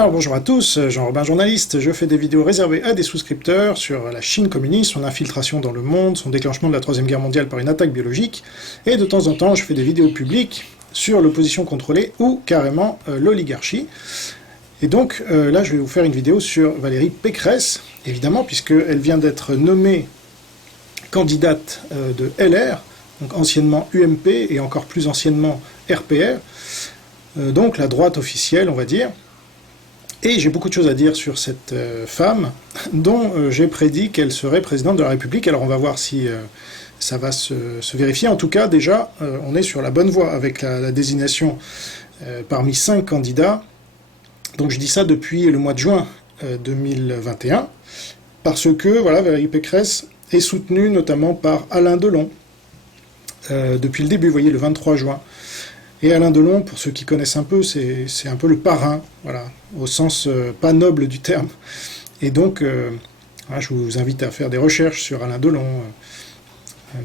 Alors bonjour à tous, Jean-Robin journaliste, je fais des vidéos réservées à des souscripteurs sur la Chine communiste, son infiltration dans le monde, son déclenchement de la Troisième Guerre mondiale par une attaque biologique, et de temps en temps je fais des vidéos publiques sur l'opposition contrôlée ou carrément l'oligarchie. Et donc là je vais vous faire une vidéo sur Valérie Pécresse, évidemment, puisqu'elle vient d'être nommée candidate de LR, donc anciennement UMP et encore plus anciennement RPR, donc la droite officielle on va dire. Et j'ai beaucoup de choses à dire sur cette femme, dont j'ai prédit qu'elle serait présidente de la République. Alors on va voir si ça va se vérifier. En tout cas, déjà, on est sur la bonne voie avec la désignation parmi 5 candidats. Donc je dis ça depuis le mois de juin 2021, parce que voilà, Valérie Pécresse est soutenue notamment par Alain Delon, depuis le début, vous voyez, le 23 juin. Et Alain Delon, pour ceux qui connaissent un peu, c'est un peu le parrain, voilà, au sens pas noble du terme. Et donc, je vous invite à faire des recherches sur Alain Delon.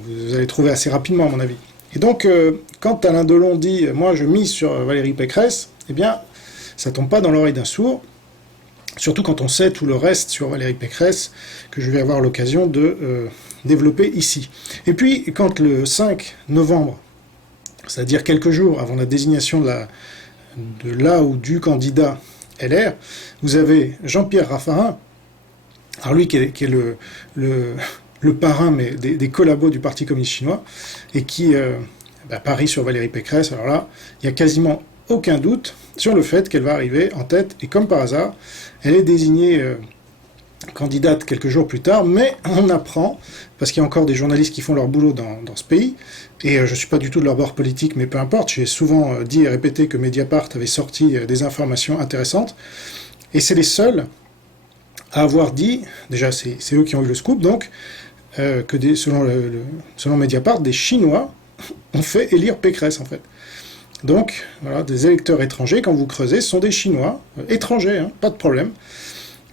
Vous allez trouver assez rapidement, à mon avis. Et donc, quand Alain Delon dit « moi, je mise sur Valérie Pécresse », eh bien, ça tombe pas dans l'oreille d'un sourd, surtout quand on sait tout le reste sur Valérie Pécresse, que je vais avoir l'occasion de développer ici. Et puis, quand le 5 novembre, c'est-à-dire quelques jours avant la désignation de la ou du candidat LR, vous avez Jean-Pierre Raffarin, alors lui qui est le parrain mais des collabos du Parti communiste chinois, et qui parie sur Valérie Pécresse. Alors là, il n'y a quasiment aucun doute sur le fait qu'elle va arriver en tête, et comme par hasard, elle est désignée candidate quelques jours plus tard, mais on apprend, parce qu'il y a encore des journalistes qui font leur boulot dans ce pays, et je ne suis pas du tout de leur bord politique, mais peu importe, j'ai souvent dit et répété que Mediapart avait sorti des informations intéressantes, et c'est les seuls à avoir dit, déjà c'est eux qui ont eu le scoop, donc, que selon Mediapart, des Chinois ont fait élire Pécresse, en fait. Donc, voilà, des électeurs étrangers, quand vous creusez, ce sont des Chinois, étrangers, hein, pas de problème.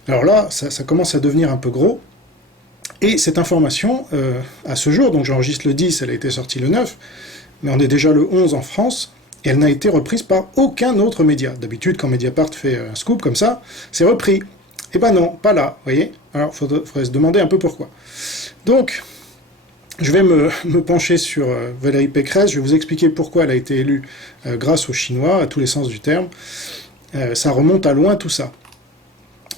Alors là, ça commence à devenir un peu gros, et cette information, à ce jour, donc j'enregistre le 10, elle a été sortie le 9, mais on est déjà le 11 en France, et elle n'a été reprise par aucun autre média. D'habitude, quand Mediapart fait un scoop comme ça, c'est repris. Eh ben non, pas là, vous voyez. Alors, il faudrait se demander un peu pourquoi. Donc, je vais me pencher sur Valérie Pécresse, je vais vous expliquer pourquoi elle a été élue grâce aux Chinois, à tous les sens du terme. Ça remonte à loin tout ça.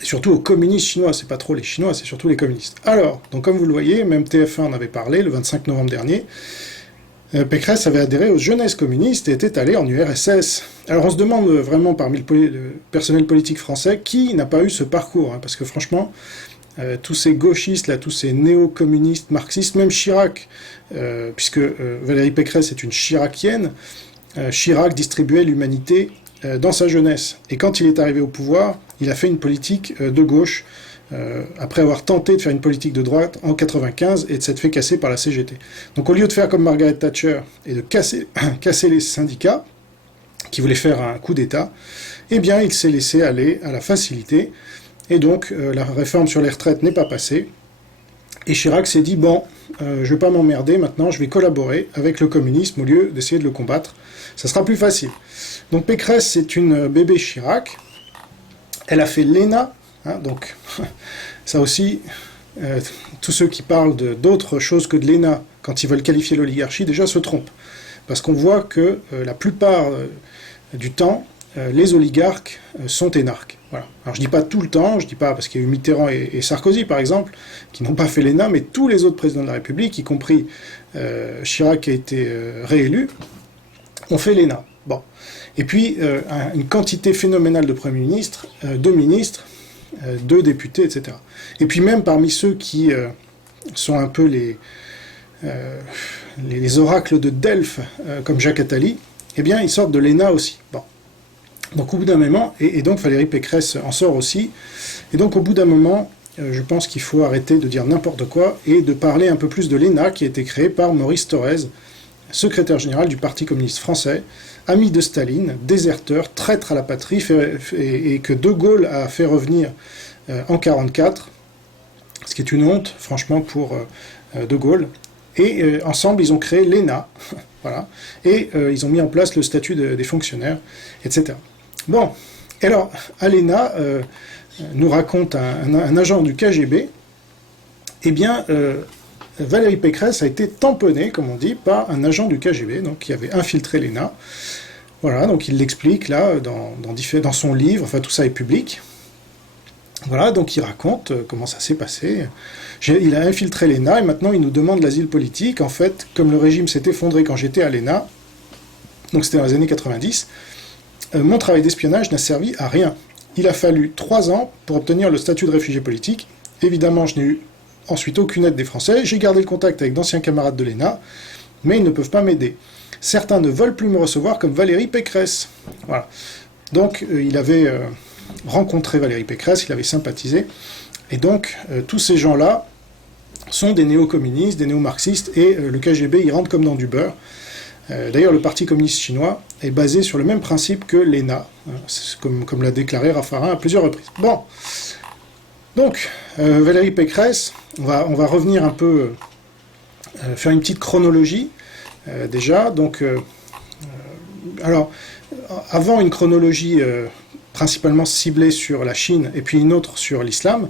Et surtout aux communistes chinois, c'est pas trop les Chinois, c'est surtout les communistes. Alors, donc comme vous le voyez, même TF1 en avait parlé le 25 novembre dernier, Pécresse avait adhéré aux jeunesses communistes et était allée en URSS. Alors on se demande vraiment parmi le personnel politique français qui n'a pas eu ce parcours, hein, parce que franchement, tous ces gauchistes, là, tous ces néo-communistes, marxistes, même Chirac, puisque Valérie Pécresse est une chiracienne, Chirac distribuait l'humanité dans sa jeunesse. Et quand il est arrivé au pouvoir, il a fait une politique de gauche, après avoir tenté de faire une politique de droite en 1995 et de s'être fait casser par la CGT. Donc au lieu de faire comme Margaret Thatcher et de casser les syndicats, qui voulaient faire un coup d'État, eh bien il s'est laissé aller à la facilité, et donc la réforme sur les retraites n'est pas passée, et Chirac s'est dit, bon, je ne vais pas m'emmerder maintenant, je vais collaborer avec le communisme au lieu d'essayer de le combattre, ça sera plus facile. Donc Pécresse, c'est une bébé Chirac, elle a fait l'ENA, hein, donc ça aussi, tous ceux qui parlent d'autre chose que de l'ENA, quand ils veulent qualifier l'oligarchie, déjà se trompent. Parce qu'on voit que la plupart du temps, les oligarques sont énarques. Voilà. Alors je dis pas tout le temps, je dis pas parce qu'il y a eu Mitterrand et Sarkozy par exemple, qui n'ont pas fait l'ENA, mais tous les autres présidents de la République, y compris Chirac qui a été réélu, ont fait l'ENA. Bon. Et puis, une quantité phénoménale de premiers ministres, de ministres, de députés, etc. Et puis même parmi ceux qui sont un peu les oracles de Delphes, comme Jacques Attali, eh bien, ils sortent de l'ENA aussi. Bon. Donc au bout d'un moment, et donc Valérie Pécresse en sort aussi, et donc au bout d'un moment, je pense qu'il faut arrêter de dire n'importe quoi et de parler un peu plus de l'ENA qui a été créée par Maurice Thorez, secrétaire général du Parti communiste français, ami de Staline, déserteur, traître à la patrie, et que De Gaulle a fait revenir en 1944, ce qui est une honte, franchement, pour De Gaulle. Et ensemble, ils ont créé l'ENA, voilà, et ils ont mis en place le statut des fonctionnaires, etc. Bon, Et alors, Alena nous raconte un agent du KGB, eh bien, Valérie Pécresse a été tamponnée, comme on dit, par un agent du KGB, donc qui avait infiltré l'ENA. Voilà, donc il l'explique là dans son livre, enfin tout ça est public. Voilà, donc il raconte comment ça s'est passé. Il a infiltré l'ENA et maintenant il nous demande l'asile politique. En fait, comme le régime s'est effondré quand j'étais à l'ENA, donc c'était dans les années 90, mon travail d'espionnage n'a servi à rien. Il a fallu 3 ans pour obtenir le statut de réfugié politique. Évidemment, je n'ai eu ensuite aucune aide des Français. J'ai gardé le contact avec d'anciens camarades de l'ENA, mais ils ne peuvent pas m'aider. Certains ne veulent plus me recevoir, comme Valérie Pécresse. Voilà. Donc, il avait rencontré Valérie Pécresse, il avait sympathisé. Et donc, tous ces gens-là sont des néo-communistes, des néo-marxistes, et le KGB y rentre comme dans du beurre. D'ailleurs, le Parti communiste chinois est basé sur le même principe que l'ENA, comme l'a déclaré Raffarin à plusieurs reprises. Bon, donc, Valérie Pécresse, on va revenir un peu, faire une petite chronologie, déjà. Donc, alors, avant une chronologie principalement ciblée sur la Chine, et puis une autre sur l'islam,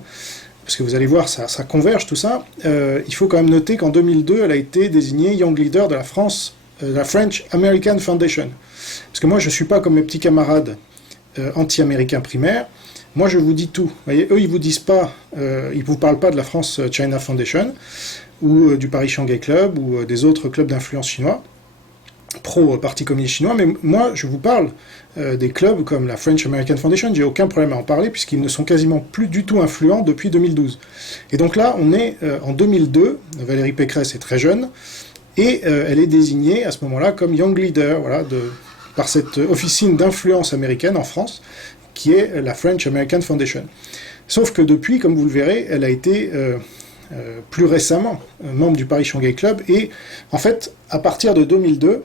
parce que vous allez voir, ça converge tout ça, il faut quand même noter qu'en 2002, elle a été désignée Young Leader de la France, la French American Foundation. Parce que moi, je ne suis pas comme mes petits camarades anti-américains primaires. Moi, je vous dis tout. Vous voyez, eux, ils vous disent pas, ils vous parlent pas de la France China Foundation, ou du Paris Shanghai Club, ou des autres clubs d'influence chinois, pro-parti communiste chinois, mais moi, je vous parle des clubs comme la French American Foundation. J'ai aucun problème à en parler, puisqu'ils ne sont quasiment plus du tout influents depuis 2012. Et donc là, on est en 2002, Valérie Pécresse est très jeune, et elle est désignée à ce moment-là comme Young Leader, voilà, par cette officine d'influence américaine en France, qui est la French American Foundation. Sauf que depuis, comme vous le verrez, elle a été plus récemment membre du Paris Shanghai Club, et en fait, à partir de 2002,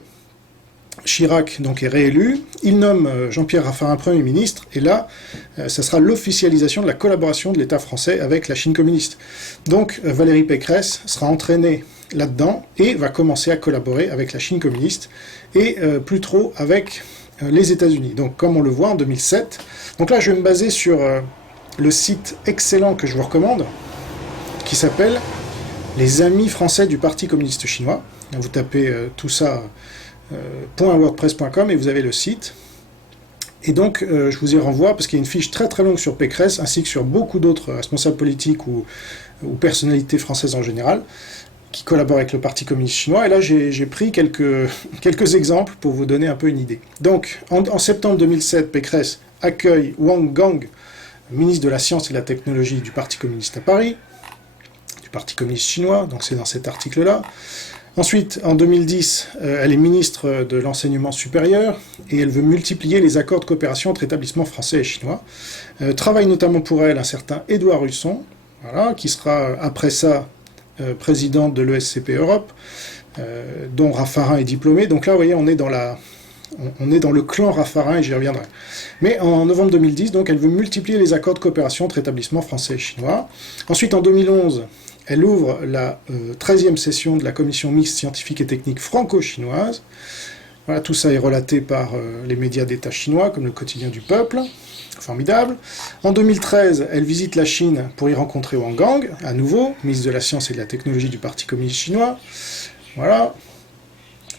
Chirac donc est réélu, il nomme Jean-Pierre Raffarin Premier ministre, et là, ça sera l'officialisation de la collaboration de l'État français avec la Chine communiste. Donc Valérie Pécresse sera entraînée là-dedans et va commencer à collaborer avec la Chine communiste et plus trop avec les États-Unis. Donc comme on le voit en 2007, donc là je vais me baser sur le site excellent que je vous recommande, qui s'appelle Les Amis Français du Parti communiste chinois. Vous tapez tout ça .wordpress.com et vous avez le site. Et donc je vous y renvoie parce qu'il y a une fiche très très longue sur Pécresse ainsi que sur beaucoup d'autres responsables politiques ou personnalités françaises en général qui collaborent avec le Parti communiste chinois. Et là, j'ai pris quelques exemples pour vous donner un peu une idée. Donc, en septembre 2007, Pécresse accueille Wang Gang, ministre de la Science et de la Technologie du Parti communiste à Paris, du Parti communiste chinois, donc c'est dans cet article-là. Ensuite, en 2010, elle est ministre de l'Enseignement supérieur et elle veut multiplier les accords de coopération entre établissements français et chinois. Travaille notamment pour elle un certain Édouard Husson, voilà, qui sera après ça président de l'ESCP Europe, dont Raffarin est diplômé. Donc là, vous voyez, on est dans le clan Raffarin et j'y reviendrai. Mais en novembre 2010, donc, elle veut multiplier les accords de coopération entre établissements français et chinois. Ensuite, en 2011, elle ouvre la 13e session de la commission mixte scientifique et technique franco-chinoise. Voilà, tout ça est relaté par les médias d'État chinois, comme le Quotidien du Peuple. Formidable. En 2013, elle visite la Chine pour y rencontrer Wang Gang, à nouveau, ministre de la Science et de la Technologie du Parti communiste chinois. Voilà.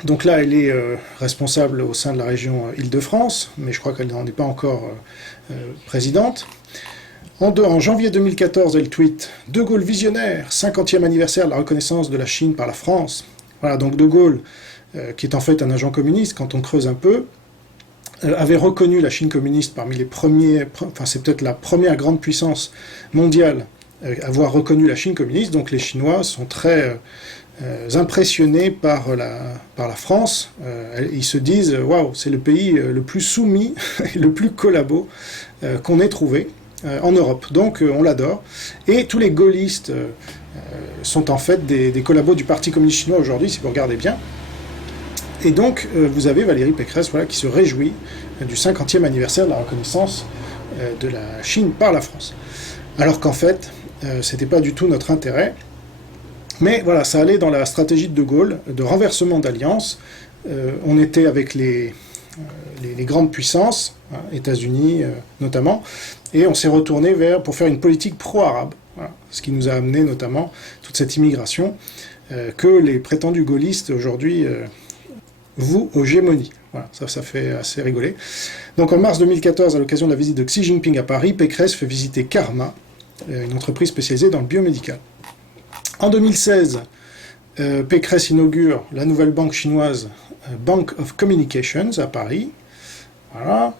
Donc là, elle est responsable au sein de la région Île-de-France, mais je crois qu'elle n'en est pas encore présidente. En janvier 2014, elle tweet « De Gaulle visionnaire, 50e anniversaire de la reconnaissance de la Chine par la France ». Voilà, donc De Gaulle, qui est en fait un agent communiste, quand on creuse un peu, avait reconnu la Chine communiste parmi les premiers, enfin c'est peut-être la première grande puissance mondiale à avoir reconnu la Chine communiste, donc les Chinois sont très impressionnés par la France. Ils se disent « Waouh, c'est le pays le plus soumis et le plus collabo qu'on ait trouvé en Europe ». Donc on l'adore. Et tous les gaullistes sont en fait des collabos du Parti communiste chinois aujourd'hui, si vous regardez bien. Et donc, vous avez Valérie Pécresse voilà, qui se réjouit du 50e anniversaire de la reconnaissance de la Chine par la France. Alors qu'en fait, c'était pas du tout notre intérêt. Mais voilà, ça allait dans la stratégie de De Gaulle, de renversement d'alliance. On était avec les les grandes puissances, hein, États-Unis notamment, et on s'est retourné pour faire une politique pro-arabe, voilà, ce qui nous a amené notamment toute cette immigration que les prétendus gaullistes aujourd'hui vouent aux gémonies. Voilà, ça fait assez rigoler. Donc en mars 2014, à l'occasion de la visite de Xi Jinping à Paris, Pécresse fait visiter Karma, une entreprise spécialisée dans le biomédical. En 2016, Pécresse inaugure la nouvelle banque chinoise Bank of Communications à Paris. Voilà.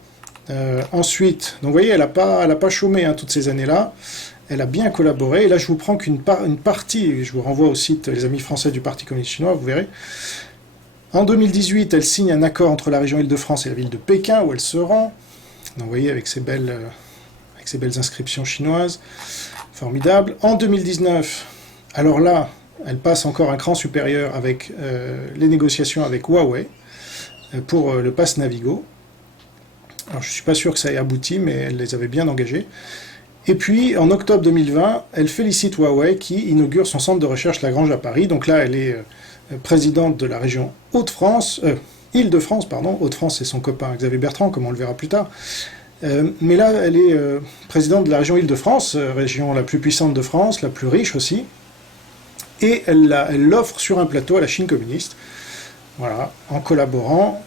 Ensuite, donc vous voyez, elle n'a pas chômé toutes ces années-là. Elle a bien collaboré. Et là, je vous prends qu'une partie, je vous renvoie au site Les Amis Français du Parti communiste chinois, vous verrez. En 2018, elle signe un accord entre la région Île-de-France et la ville de Pékin, où elle se rend. Donc vous voyez, avec ces belles inscriptions chinoises. Formidable. En 2019, alors là, elle passe encore un cran supérieur avec les négociations avec Huawei pour le pass Navigo. Alors je ne suis pas sûr que ça ait abouti, mais elle les avait bien engagés. Et puis, en octobre 2020, elle félicite Huawei qui inaugure son centre de recherche Lagrange à Paris. Donc là, elle est présidente de la région Île-de-France, pardon. Hauts-de-France, c'est son copain Xavier Bertrand, comme on le verra plus tard. Mais là, elle est présidente de la région Île-de-France, région la plus puissante de France, la plus riche aussi. Et elle l'offre sur un plateau à la Chine communiste, voilà, en collaborant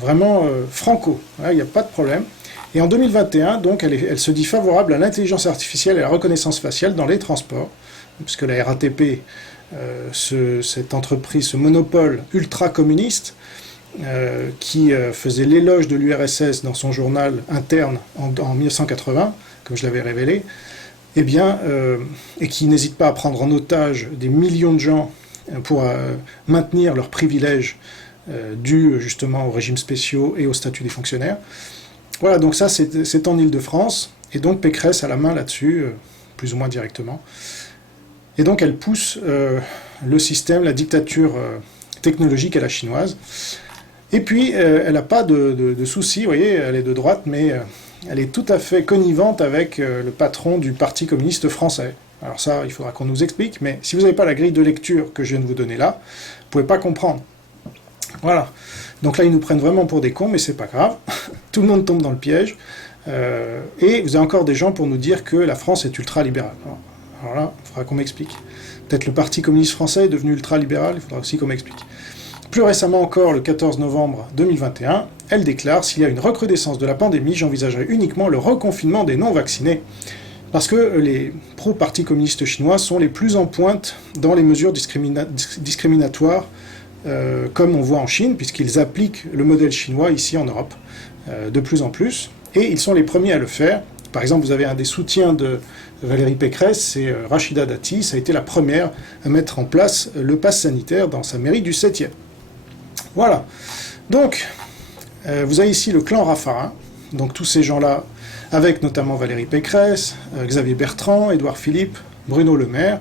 vraiment franco, il n'y a pas de problème. Et en 2021, donc, elle se dit favorable à l'intelligence artificielle et à la reconnaissance faciale dans les transports, puisque la RATP, cette entreprise, ce monopole ultra-communiste, qui faisait l'éloge de l'URSS dans son journal interne en 1980, comme je l'avais révélé, eh bien, et qui n'hésite pas à prendre en otage des millions de gens pour maintenir leurs privilèges dus justement aux régimes spéciaux et au statut des fonctionnaires. Voilà, donc ça c'est en Île-de-France, et donc Pécresse a la main là-dessus, plus ou moins directement. Et donc elle pousse le système, la dictature technologique à la chinoise. Et puis elle n'a pas de soucis, vous voyez, elle est de droite, mais elle est tout à fait connivente avec le patron du Parti communiste français. Alors ça, il faudra qu'on nous explique, mais si vous n'avez pas la grille de lecture que je viens de vous donner là, vous ne pouvez pas comprendre. Voilà. Donc là, ils nous prennent vraiment pour des cons, mais c'est pas grave. Tout le monde tombe dans le piège. Et vous avez encore des gens pour nous dire que la France est ultra-libérale. Alors là, il faudra qu'on m'explique. Peut-être le Parti communiste français est devenu ultra-libéral, il faudra aussi qu'on m'explique. Plus récemment encore, le 14 novembre 2021, elle déclare « S'il y a une recrudescence de la pandémie, j'envisagerai uniquement le reconfinement des non-vaccinés. » Parce que les pro-partis communistes chinois sont les plus en pointe dans les mesures discriminatoires comme on voit en Chine, puisqu'ils appliquent le modèle chinois ici en Europe, de plus en plus, et ils sont les premiers à le faire. Par exemple, vous avez un des soutiens de Valérie Pécresse, c'est Rachida Dati, ça a été la première à mettre en place le pass sanitaire dans sa mairie du 7e. Voilà. Donc, vous avez ici le clan Raffarin, donc tous ces gens-là, avec notamment Valérie Pécresse, Xavier Bertrand, Édouard Philippe, Bruno Le Maire,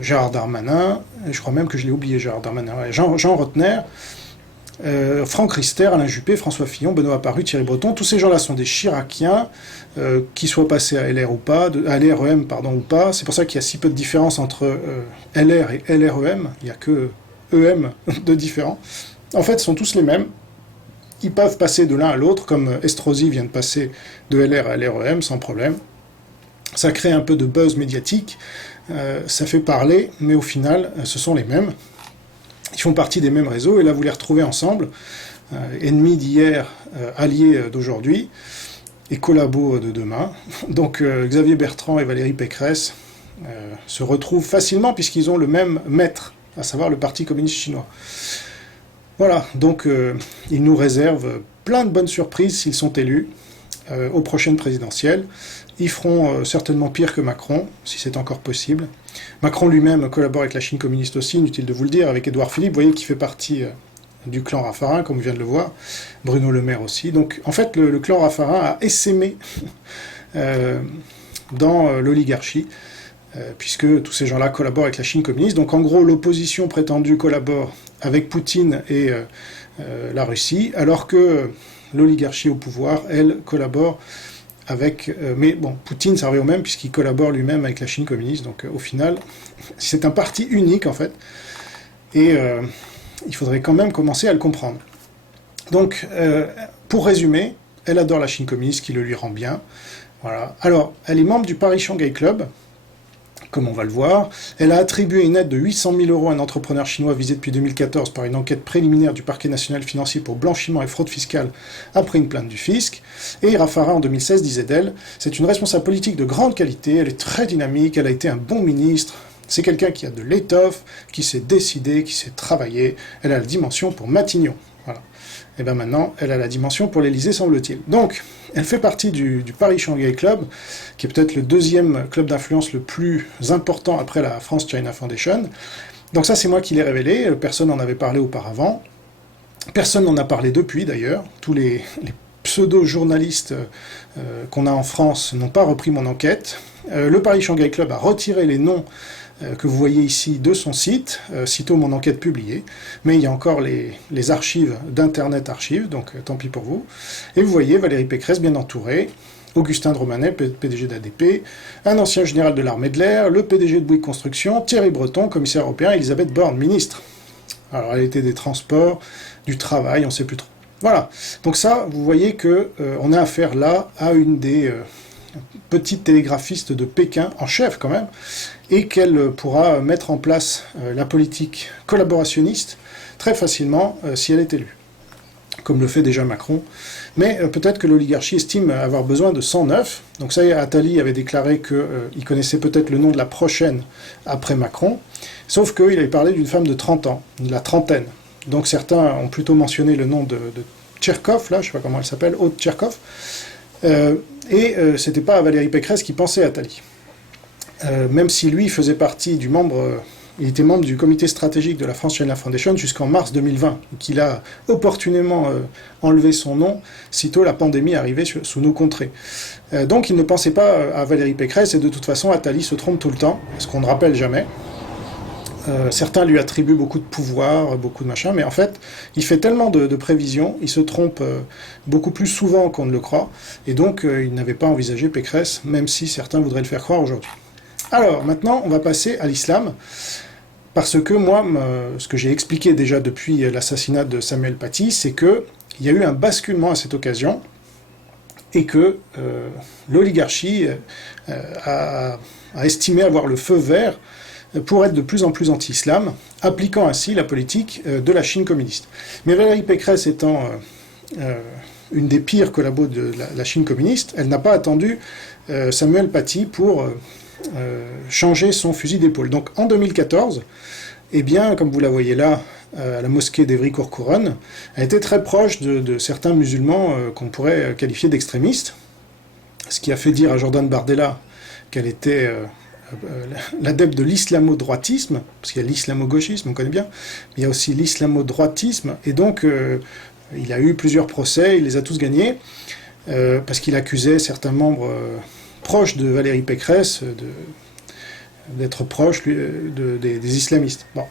Gérard Darmanin, je crois même que je l'ai oublié, Gérard Darmanin, ouais, Jean Rotner, Franck Rister, Alain Juppé, François Fillon, Benoît Apparu, Thierry Breton, tous ces gens-là sont des Chiraciens, qui soient passés à LR ou pas, à l'REM ou pas. C'est pour ça qu'il y a si peu de différence entre LR et LREM, il n'y a que EM de différents. En fait, ils sont tous les mêmes. Ils peuvent passer de l'un à l'autre, comme Estrosi vient de passer de LR à LREM sans problème. Ça crée un peu de buzz médiatique, ça fait parler, mais au final, ce sont les mêmes. Ils font partie des mêmes réseaux, et là vous les retrouvez ensemble, ennemis d'hier, alliés d'aujourd'hui, et collabos de demain. Donc Xavier Bertrand et Valérie Pécresse se retrouvent facilement, puisqu'ils ont le même maître, à savoir le Parti communiste chinois. Voilà, donc ils nous réservent plein de bonnes surprises s'ils sont élus aux prochaines présidentielles. Ils feront certainement pire que Macron, si c'est encore possible. Macron lui-même collabore avec la Chine communiste aussi, inutile de vous le dire, avec Édouard Philippe, vous voyez, qui fait partie du clan Raffarin, comme on vient de le voir, Bruno Le Maire aussi. Donc, en fait, le clan Raffarin a essaimé dans l'oligarchie, puisque tous ces gens-là collaborent avec la Chine communiste. Donc, en gros, l'opposition prétendue collabore avec Poutine et la Russie, alors que l'oligarchie au pouvoir, elle, collabore avec... mais bon, Poutine, ça revient au même, puisqu'il collabore lui-même avec la Chine communiste, donc au final, c'est un parti unique, en fait, et il faudrait quand même commencer à le comprendre. Donc, pour résumer, elle adore la Chine communiste, qui le lui rend bien. Voilà. Alors, elle est membre du Paris Shanghai Club, comme on va le voir. Elle a attribué une aide de 800 000 € à un entrepreneur chinois visé depuis 2014 par une enquête préliminaire du parquet national financier pour blanchiment et fraude fiscale après une plainte du fisc. Et Raffarin, en 2016, disait d'elle « C'est une responsable politique de grande qualité, elle est très dynamique, elle a été un bon ministre, c'est quelqu'un qui a de l'étoffe, qui sait décider, qui sait travailler, elle a la dimension pour Matignon. » Voilà. Et bien maintenant, elle a la dimension pour l'Élysée, semble-t-il. Donc, elle fait partie du Paris Shanghai Club, qui est peut-être le deuxième club d'influence le plus important après la France China Foundation. Donc ça, c'est moi qui l'ai révélé, personne n'en avait parlé auparavant. Personne n'en a parlé depuis, d'ailleurs. Tous les pseudo-journalistes qu'on a en France n'ont pas repris mon enquête. Le Paris Shanghai Club a retiré les noms que vous voyez ici de son site, sitôt mon enquête publiée, mais il y a encore les archives d'Internet Archives, donc tant pis pour vous. Et vous voyez Valérie Pécresse bien entourée, Augustin de Romanet, PDG d'ADP, un ancien général de l'armée de l'air, le PDG de Bouygues Construction, Thierry Breton, commissaire européen, Elisabeth Borne, ministre. Alors elle était des transports, du travail, on ne sait plus trop. Voilà, donc ça, vous voyez que on a affaire là à une des petite télégraphiste de Pékin, en chef quand même, et qu'elle pourra mettre en place la politique collaborationniste très facilement si elle est élue, comme le fait déjà Macron. Mais peut-être que l'oligarchie estime avoir besoin de 109. Donc ça y est, Attali avait déclaré qu'il connaissait peut-être le nom de la prochaine après Macron, sauf qu'il avait parlé d'une femme de 30 ans, de la trentaine. Donc certains ont plutôt mentionné le nom de Tcherkov, là, je ne sais pas comment elle s'appelle, Aude Tcherkov, c'était pas Valérie Pécresse qui pensait à Attali. Même si lui faisait partie il était membre du comité stratégique de la France China Foundation jusqu'en mars 2020, qu'il a opportunément enlevé son nom sitôt la pandémie arrivait sous nos contrées. Donc il ne pensait pas à Valérie Pécresse, et de toute façon Attali se trompe tout le temps, ce qu'on ne rappelle jamais. Certains lui attribuent beaucoup de pouvoir, beaucoup de machin, mais en fait, il fait tellement de prévisions, il se trompe beaucoup plus souvent qu'on ne le croit, et donc il n'avait pas envisagé Pécresse, même si certains voudraient le faire croire aujourd'hui. Alors, maintenant, on va passer à l'islam, parce que moi, ce que j'ai expliqué déjà depuis l'assassinat de Samuel Paty, c'est qu'il y a eu un basculement à cette occasion, et que l'oligarchie a estimé avoir le feu vert pour être de plus en plus anti-islam, appliquant ainsi la politique de la Chine communiste. Mais Valérie Pécresse étant une des pires collabos de la Chine communiste, elle n'a pas attendu Samuel Paty pour changer son fusil d'épaule. Donc en 2014, eh bien, comme vous la voyez là, à la mosquée d'Evry-Courcouronnes, elle était très proche de certains musulmans qu'on pourrait qualifier d'extrémistes, ce qui a fait dire à Jordan Bardella qu'elle était l'adepte de l'islamo-droitisme, parce qu'il y a l'islamo-gauchisme, on connaît bien, mais il y a aussi l'islamo-droitisme, et donc il a eu plusieurs procès, il les a tous gagnés, parce qu'il accusait certains membres proches de Valérie Pécresse d'être proches des islamistes. Bon.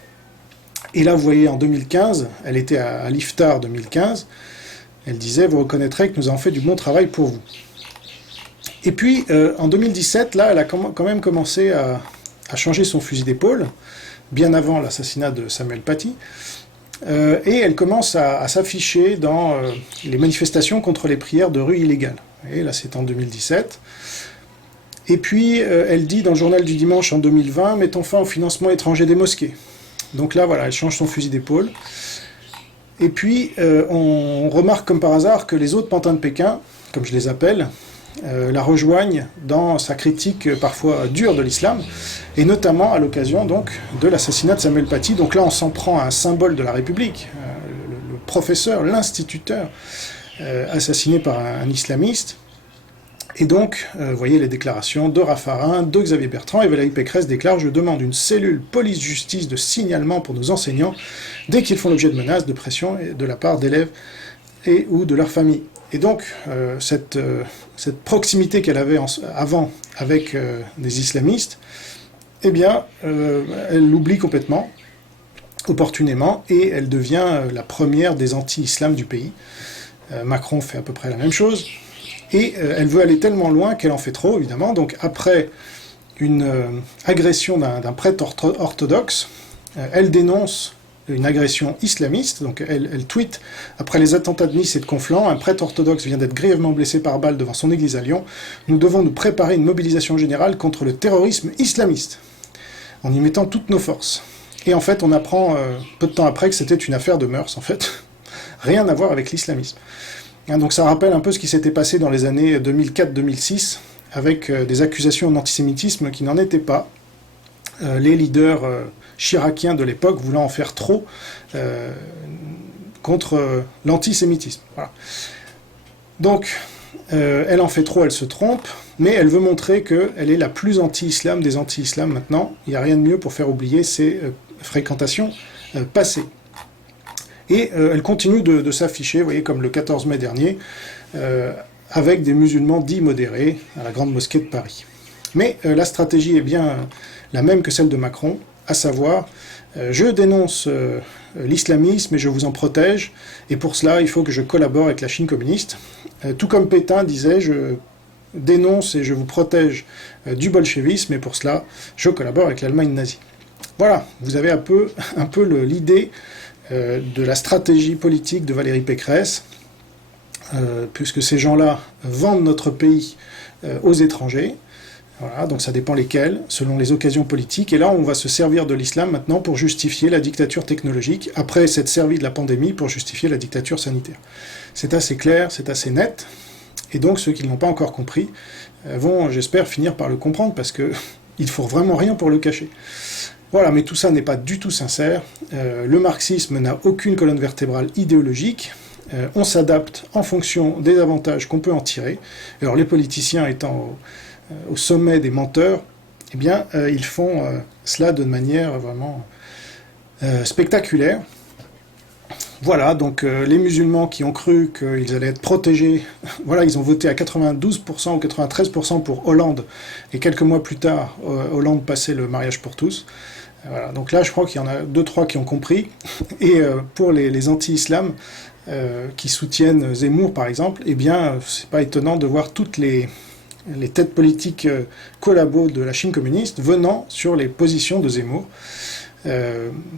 Et là, vous voyez, en 2015, elle était à l'Iftar 2015, elle disait « Vous reconnaîtrez que nous avons fait du bon travail pour vous ». Et puis, en 2017, là, elle a quand même commencé à changer son fusil d'épaule, bien avant l'assassinat de Samuel Paty, et elle commence à s'afficher dans les manifestations contre les prières de rue illégales. Et là, c'est en 2017. Et puis, elle dit dans le journal du dimanche en 2020 « Mettons fin au financement étranger des mosquées ». Donc là, voilà, elle change son fusil d'épaule. Et puis, on remarque comme par hasard que les autres pantins de Pékin, comme je les appelle, la rejoignent dans sa critique parfois dure de l'islam, et notamment à l'occasion donc de l'assassinat de Samuel Paty. Donc là, on s'en prend à un symbole de la République, le professeur, l'instituteur, assassiné par un islamiste. Et donc, vous voyez les déclarations de Raffarin, de Xavier Bertrand, et Valérie Pécresse déclare « Je demande une cellule police-justice de signalement pour nos enseignants dès qu'ils font l'objet de menaces, de pression de la part d'élèves et ou de leur famille ». Et donc, cette proximité qu'elle avait avant avec des islamistes, eh bien, elle l'oublie complètement, opportunément, et elle devient la première des anti-islam du pays. Macron fait à peu près la même chose, et elle veut aller tellement loin qu'elle en fait trop, évidemment. Donc, après une agression d'un prêtre orthodoxe, elle dénonce une agression islamiste. Donc elle tweet: après les attentats de Nice et de Conflans, un prêtre orthodoxe vient d'être grièvement blessé par balle devant son église à Lyon. Nous devons nous préparer une mobilisation générale contre le terrorisme islamiste, en y mettant toutes nos forces. Et en fait, on apprend peu de temps après que c'était une affaire de mœurs, en fait. Rien à voir avec l'islamisme. Donc ça rappelle un peu ce qui s'était passé dans les années 2004-2006, avec des accusations d'antisémitisme qui n'en étaient pas. Les leaders chiraciens de l'époque voulant en faire trop contre l'antisémitisme. Voilà. Donc, elle en fait trop, elle se trompe, mais elle veut montrer qu'elle est la plus anti-islam des anti-islam maintenant. Il n'y a rien de mieux pour faire oublier ses fréquentations passées. Et elle continue de s'afficher, vous voyez, comme le 14 mai dernier, avec des musulmans dits modérés à la Grande Mosquée de Paris. Mais la stratégie est bien la même que celle de Macron, à savoir, je dénonce l'islamisme et je vous en protège, et pour cela, il faut que je collabore avec la Chine communiste. Tout comme Pétain disait, je dénonce et je vous protège du bolchevisme, et pour cela, je collabore avec l'Allemagne nazie. Voilà, vous avez un peu l'idée de la stratégie politique de Valérie Pécresse, puisque ces gens-là vendent notre pays aux étrangers. Voilà, donc ça dépend lesquels, selon les occasions politiques. Et là, on va se servir de l'islam maintenant pour justifier la dictature technologique, après s'être servi de la pandémie pour justifier la dictature sanitaire. C'est assez clair, c'est assez net. Et donc, ceux qui ne l'ont pas encore compris vont, j'espère, finir par le comprendre, parce qu'il ne faut vraiment rien pour le cacher. Voilà, mais tout ça n'est pas du tout sincère. Le marxisme n'a aucune colonne vertébrale idéologique. On s'adapte en fonction des avantages qu'on peut en tirer. Alors les politiciens étant au sommet des menteurs, eh bien, ils font cela de manière vraiment spectaculaire. Voilà, donc les musulmans qui ont cru qu'ils allaient être protégés, voilà, ils ont voté à 92% ou 93% pour Hollande, et quelques mois plus tard, Hollande passait le mariage pour tous. Voilà, donc là, je crois qu'il y en a 2-3 qui ont compris. Et pour les anti-islam qui soutiennent Zemmour, par exemple, eh bien, c'est pas étonnant de voir toutes les têtes politiques collabos de la Chine communiste venant sur les positions de Zemmour.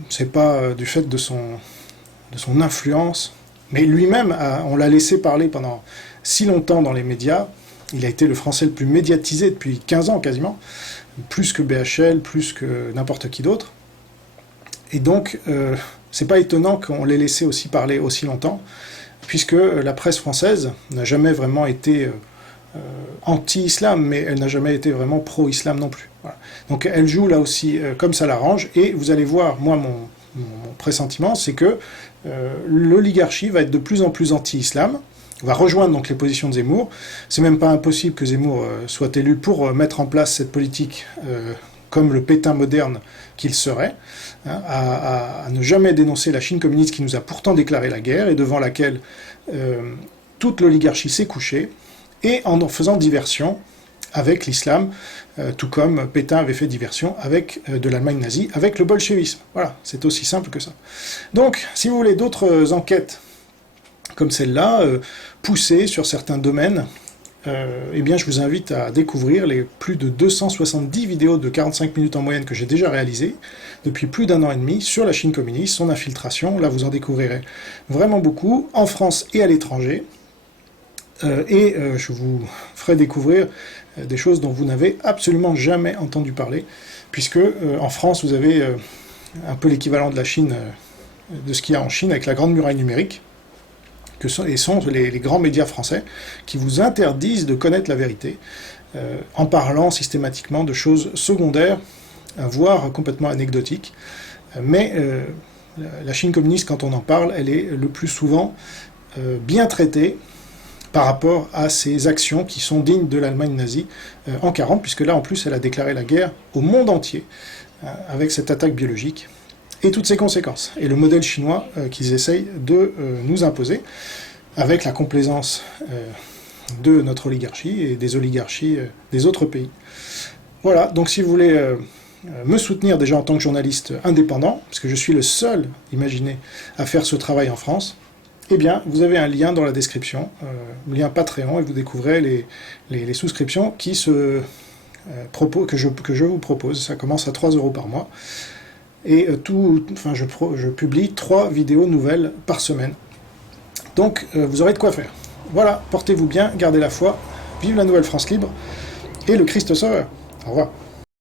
C'est pas du fait de son influence, mais lui-même, on l'a laissé parler pendant si longtemps dans les médias. Il a été le Français le plus médiatisé depuis 15 ans quasiment, plus que BHL, plus que n'importe qui d'autre. Et donc, c'est pas étonnant qu'on l'ait laissé aussi parler aussi longtemps, puisque la presse française n'a jamais vraiment été anti-islam, mais elle n'a jamais été vraiment pro-islam non plus. Voilà. Donc elle joue là aussi comme ça l'arrange, et vous allez voir, moi, mon pressentiment, c'est que l'oligarchie va être de plus en plus anti-islam, va rejoindre donc les positions de Zemmour. C'est même pas impossible que Zemmour soit élu pour mettre en place cette politique comme le Pétain moderne qu'il serait, hein, à ne jamais dénoncer la Chine communiste qui nous a pourtant déclaré la guerre et devant laquelle toute l'oligarchie s'est couchée, et en faisant diversion avec l'islam, tout comme Pétain avait fait diversion avec de l'Allemagne nazie, avec le bolchevisme. Voilà, c'est aussi simple que ça. Donc, si vous voulez d'autres enquêtes comme celle-là, poussées sur certains domaines, eh bien, je vous invite à découvrir les plus de 270 vidéos de 45 minutes en moyenne que j'ai déjà réalisées depuis plus d'1 an et demi sur la Chine communiste, son infiltration. Là, vous en découvrirez vraiment beaucoup, en France et à l'étranger. Et je vous ferai découvrir des choses dont vous n'avez absolument jamais entendu parler, puisque en France, vous avez un peu l'équivalent de la Chine, de ce qu'il y a en Chine avec la Grande Muraille numérique, et sont les grands médias français qui vous interdisent de connaître la vérité, en parlant systématiquement de choses secondaires, voire complètement anecdotiques. Mais la Chine communiste, quand on en parle, elle est le plus souvent bien traitée par rapport à ses actions qui sont dignes de l'Allemagne nazie en 1940, puisque là, en plus, elle a déclaré la guerre au monde entier, avec cette attaque biologique, et toutes ses conséquences, et le modèle chinois qu'ils essayent de nous imposer, avec la complaisance de notre oligarchie et des oligarchies des autres pays. Voilà, donc si vous voulez me soutenir déjà en tant que journaliste indépendant, parce que je suis le seul, imaginez, à faire ce travail en France, eh bien, vous avez un lien dans la description, lien Patreon, et vous découvrez les souscriptions que je vous propose. Ça commence à 3 € par mois. et je publie 3 vidéos nouvelles par semaine. Donc vous aurez de quoi faire. Voilà, portez-vous bien, gardez la foi, vive la Nouvelle France libre, et le Christ Sauveur. Au revoir.